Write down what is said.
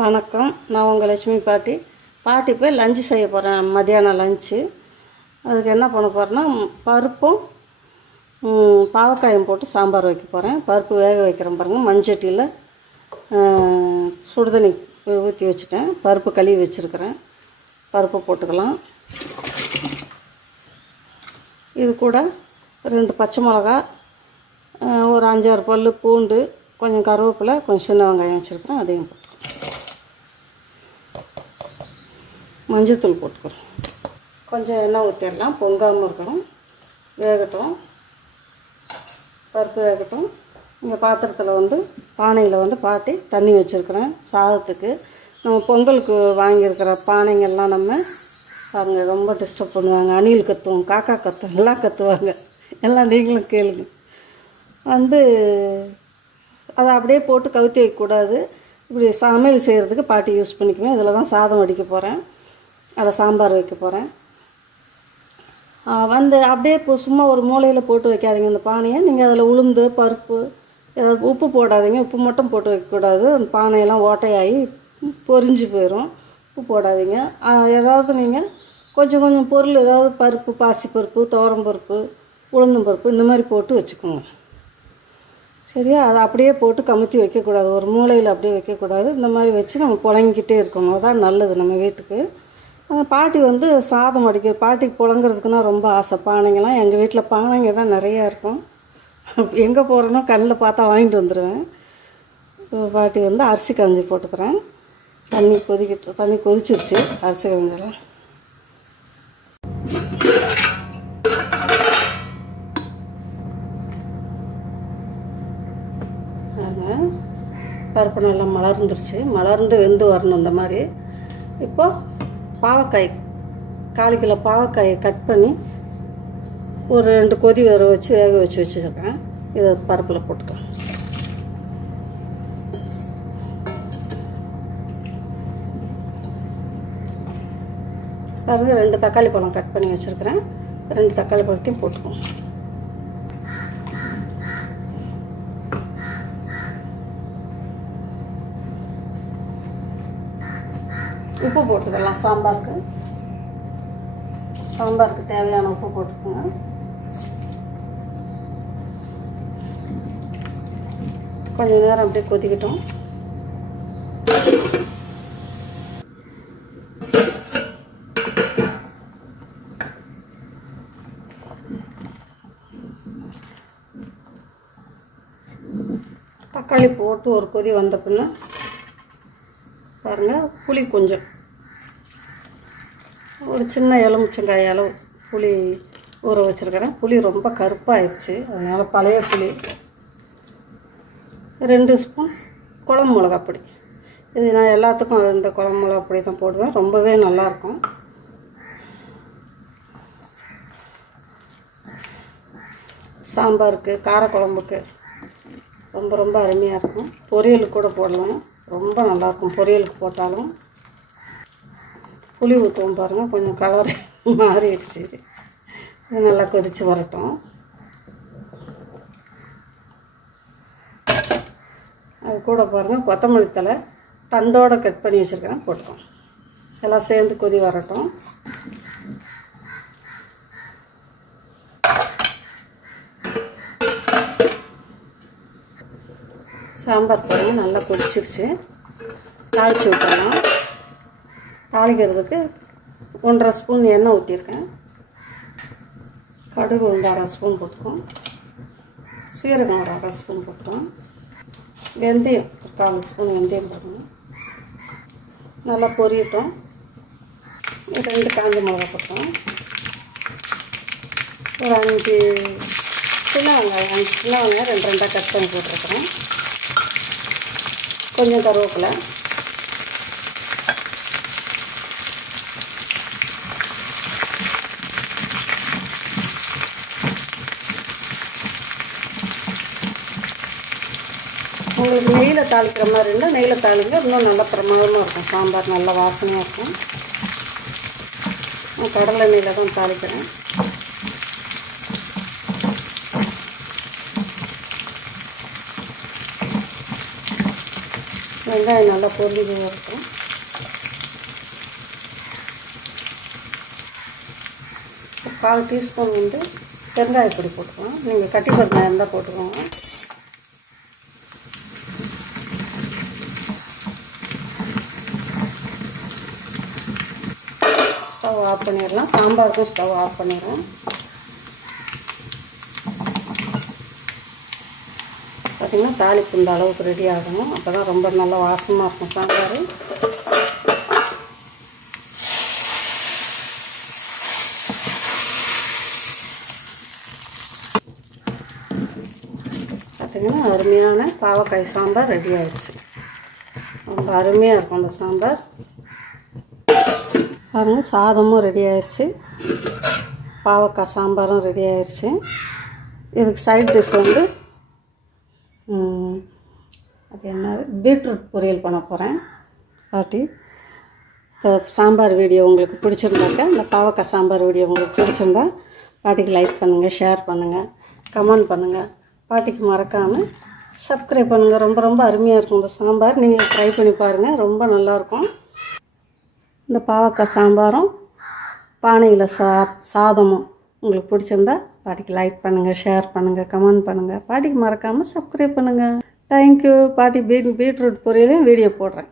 வணக்கம். நான் உங்கள் லட்சுமி பாட்டி போய் லஞ்சு செய்ய போகிறேன். மதியானம் லஞ்சு. அதுக்கு என்ன பண்ண போகிறேன்னா, பருப்பும் பாவக்காயும் போட்டு சாம்பார் வைக்க போகிறேன். பருப்பு வேக வைக்கிறேன் பாருங்கள். மண்சட்டியில் சுடுதண்ணி ஊற்றி வச்சுட்டேன். பருப்பு கழுவி வச்சுருக்கிறேன். பருப்பு போட்டுக்கலாம். இது கூட 2 பச்சை மிளகா, ஒரு 5-6 பல் பூண்டு, கொஞ்சம் கருவேப்பிலை, கொஞ்சம் சின்ன வெங்காயம் வச்சுருக்கிறேன். அதையும் போட்டு மஞ்சத்தூள் போட்டுக்கிறோம். கொஞ்சம் எண்ணெய் ஊற்றிடலாம். பொங்காமல் இருக்கணும். வேகட்டும். பருப்பு வேகட்டும். இங்கே பாத்திரத்தில் பானையில் பாட்டி தண்ணி வச்சுருக்கிறேன் சாதத்துக்கு. நம்ம பொங்கலுக்கு வாங்கியிருக்கிற பானைங்கள்லாம் நம்ம பாருங்கள் ரொம்ப டிஸ்டர்ப் பண்ணுவாங்க. அணில் கத்துவோம், காக்கா கத்துவோம், எல்லாம் கத்துவாங்க. எல்லாம் நீங்களும் கேளுங்க. அதை அப்படியே போட்டு கவுத்தி வைக்கக்கூடாது. இப்படி சமையல் செய்கிறதுக்கு பாட்டி யூஸ் பண்ணிக்குவேன். இதில் தான் சாதம் வடிக்க போகிறேன். அதில் சாம்பார் வைக்க போகிறேன். அப்படியே இப்போ சும்மா ஒரு மூலையில் போட்டு வைக்காதீங்க இந்த பானையை. நீங்கள் அதில் உளுந்து, பருப்பு, ஏதாவது உப்பு போடாதீங்க. உப்பு மட்டும் போட்டு வைக்கக்கூடாது. அந்த பானையெல்லாம் ஓட்டையாகி பொரிஞ்சு போயிடும். உப்பு போடாதீங்க. ஏதாவது நீங்கள் கொஞ்சம் கொஞ்சம் பொருள், ஏதாவது பருப்பு, பாசிப்பருப்பு, துவரம்பருப்பு, உளுந்தம்பருப்பு இந்த மாதிரி போட்டு வச்சுக்கோங்க. சரியா? அதை அப்படியே போட்டு கமுத்தி வைக்கக்கூடாது. ஒரு மூலையில் அப்படியே வைக்கக்கூடாது. இந்த மாதிரி வச்சு நம்ம புழங்கிக்கிட்டே இருக்கணும். அதான் நல்லது நம்ம வீட்டுக்கு. பாட்டி சாதம் வடிக்க, பாட்டிக்கு புழங்குறதுக்குன்னா ரொம்ப ஆசை. பானைங்கள்லாம் எங்கள் வீட்டில் பானைங்க தான் நிறையா இருக்கும். எங்கே போகிறேனோ கண்ணில் பார்த்தா வாங்கிட்டு வந்துடுவேன். பாட்டி அரிசி கஞ்சி போட்டுக்கிறேன். தண்ணி கொதிச்சிருச்சு. அரிசி கஞ்சிலாம் பருப்பு நல்லா மலர்ந்துருச்சு. மலர்ந்து வெந்து வரணும் இந்த மாதிரி. இப்போது பாவக்காய் 1/4 கிலோ பாவக்காயை கட் பண்ணி ஒரு 2 கொதி வேக வச்சு வச்சுருக்கேன். இதை பருப்பில் போட்டுக்கலாம். பாருங்கள், 2 தக்காளி பழம் கட் பண்ணி வச்சுருக்கிறேன். 2 தக்காளி பழத்தையும் போட்டுக்குவோம். உப்பு போட்டுக்கலாம். சாம்பாருக்கு தேவையான உப்பு போட்டுக்கோங்க. கொஞ்சம் நேரம் அப்படியே கொதிக்கட்டும். தக்காளி போட்டு ஒரு கொதி வந்த பின்ன பாருங்கள், புளி கொஞ்சம், ஒரு சின்ன எலுமிச்சங்காய் அளவு புளி ஊற வச்சுருக்கிறேன். புளி ரொம்ப கருப்பாகிடுச்சு, அதனால் பழைய புளி. 2 ஸ்பூன் குழம்பு மிளகாப்பொடி. இது நான் எல்லாத்துக்கும் இந்த குழம்பு மிளகாப்பொடி தான் போடுவேன். ரொம்பவே நல்லாயிருக்கும். சாம்பாருக்கு, காரக்குழம்புக்கு ரொம்ப அருமையாக இருக்கும். பொரியலுக்கு கூட போடலாம், ரொம்ப நல்லாயிருக்கும். பொரியலுக்கு போட்டாலும். புளி ஊற்றுவோம் பாருங்கள். கொஞ்சம் கலர் மாறிடுச்சு. இது நல்லா கொதித்து வரட்டும். அது கூட பாருங்கள், கொத்தமல்லி தழை தண்டோடு கட் பண்ணி வச்சுருக்கேன், போட்டுக்கோம். எல்லாம் சேர்ந்து கொதி வரட்டும். சாம்பார் பாருங்கள் நல்லா கொதிச்சிருச்சு. தாளித்து விட்டுறலாம். தாளிக்கிறதுக்கு 1.5 ஸ்பூன் எண்ணெய் ஊற்றிருக்கேன். கடுகு 1/2 ஸ்பூன் போட்டுக்கோம். சீரகம் 1/2 ஸ்பூன் போட்டுக்கோம். வெந்தயம் 1/4 ஸ்பூன் வெந்தயம் போடணும். நல்லா பொரியட்டும். 2 காஞ்ச மிளகா போட்டோம். ஒரு 5 சின்ன வெங்காயம் 2 கட் பண்ணி போட்டிருக்கிறேன். கொஞ்சம் கருவேப்பிலை, உங்களுக்கு நெய்யில் தாளிக்கிற மாதிரி இருந்தால் நெய்யில் தாளிங்க, இன்னும் நல்லா பிரமாதமாக இருக்கும். சாம்பார் நல்லா வாசனையாக இருக்கும். நான் கடலை நெய்யில் தான் தாளிக்கிறேன். வெங்காயம் நல்லா பொரிஞ்சு வரட்டும். கால் டீஸ்பூன் வந்து பெருங்காயப்பொடி போட்டுக்கலாம். நீங்கள் கட்டி பெருங்காயம் இருந்தால் போட்டுக்கோங்க. ஸ்டவ் ஆஃப் பண்ணிடலாம். சாம்பாருக்கும் ஸ்டவ் ஆஃப் பண்ணிடுறோம். பார்த்திங்கன்னா தாளிப்பு இந்த அளவுக்கு ரெடி ஆகணும். அப்போ தான் ரொம்ப நல்லா வாசமாக இருக்கும் சாம்பார். பார்த்திங்கன்னா அருமையான பாவக்காய் சாம்பார் ரெடி ஆயிடுச்சு. ரொம்ப அருமையாக இருக்கும் அந்த சாம்பார். பாருங்கள், சாதமும் ரெடி ஆயிடுச்சு, பாவக்காய் சாம்பாரும் ரெடி ஆயிடுச்சு. இதுக்கு சைட் டிஷ் வந்து அது என்ன, பீட்ரூட் பொரியல் பண்ண போகிறேன். பாட்டி, இந்த சாம்பார் வீடியோ உங்களுக்கு பிடிச்சிருந்தாக்கா, இந்த பாவக்காய் சாம்பார் வீடியோ உங்களுக்கு பிடிச்சிருந்தா பாட்டிக்கு லைக் பண்ணுங்கள், ஷேர் பண்ணுங்கள், கமெண்ட் பண்ணுங்கள். பாட்டிக்கு மறக்காமல் சப்ஸ்கிரைப் பண்ணுங்கள். ரொம்ப ரொம்ப அருமையாக இருக்கும் இந்த சாம்பார். நீங்கள் ட்ரை பண்ணி பாருங்கள், ரொம்ப நல்லாயிருக்கும். இந்த பாவக்காய் சாம்பாரும் பானையில் சாதமும் உங்களுக்கு பிடிச்சிருந்தா பாட்டிக்கு லைக் பண்ணுங்கள், ஷேர் பண்ணுங்கள், கமெண்ட் பண்ணுங்கள். பாட்டிக்கு மறக்காமல் சப்ஸ்கிரைப் பண்ணுங்கள். தேங்க்யூ. பாட்டி பீட்ரூட் பொரியலையும் வீடியோ போடுறேன்.